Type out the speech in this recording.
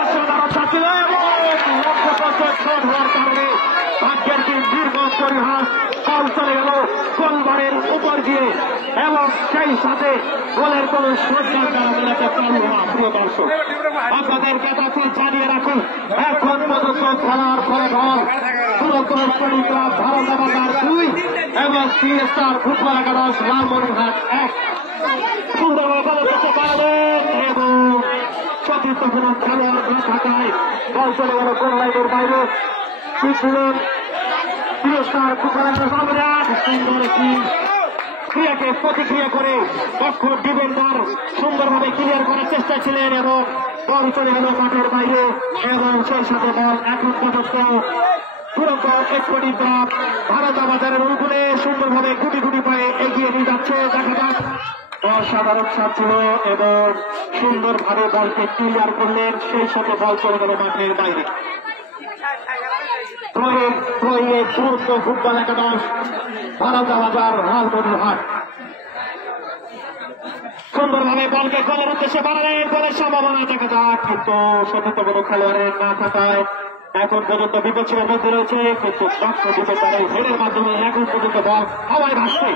অসাধারণ ছিল এবং লক্ষ্যপথ শট হওয়ার কারণে ভাগ্যের কি দীর্ঘ পরিহাস বল চলে গেল গোলবারের উপর দিয়ে এবং সেই সাথে গোলের কোন সজ্জার দ্বারা মেলাতে পারল না। প্রিয় দর্শক, আপনাদের কাছে জানিয়ে রাখুন, এখন পর্যন্ত খেলার ফলাফল ভারত বাজার 2 এবং সিএসআর ফুটবল একাদশ লালমনিরহাট 1। সুন্দরভাবে বলে করতে পারবেন এবং চতুর্থপূর্ণ খেলোয়াড় না থাকায় বল চলে গেল গোল লাইনের বাইরে। সিএসআর ফুটবল একাদশ সুন্দর একটি ক্রিয়াকে প্রতিক্রিয়া করে দক্ষ ডিফেন্ডার সুন্দরভাবে ক্লিয়ার করার চেষ্টা ছিলেন এবং বল চলে গেল মাঠের বাইরে এবং সেই সাথে বল এখন পর্যন্ত তুরন্ত এক্সপোর্টিভ দল ভারত বাজারের অনুকূলে সুন্দরভাবে গুটি গুটি পায়ে এগিয়ে নিয়ে যাচ্ছে। দেখা যাক, অসাধারণ শট ছিল এবং সুন্দরভাবে বলকে ক্লিয়ার করলেন, সেই সাথে বল চলে গেল মাঠের বাইরে। তুরন্ত ফুটবল একাদশ ভারত বাজার লালমনিরহাট সুন্দরভাবে বলকে গোলের উদ্দেশ্যে বাড়ালেন, গোলের সম্ভাবনা দেখা যাক, কিন্তু সতীর্থ কোনো খেলোয়াড়ের না থাকায় এখন পর্যন্ত বিপদ সীমার মধ্যে রয়েছে। কিন্তু দক্ষ ডিফেন্ডারের হেডের মাধ্যমে এখন পর্যন্ত বল হাওয়ায় ভাসছে।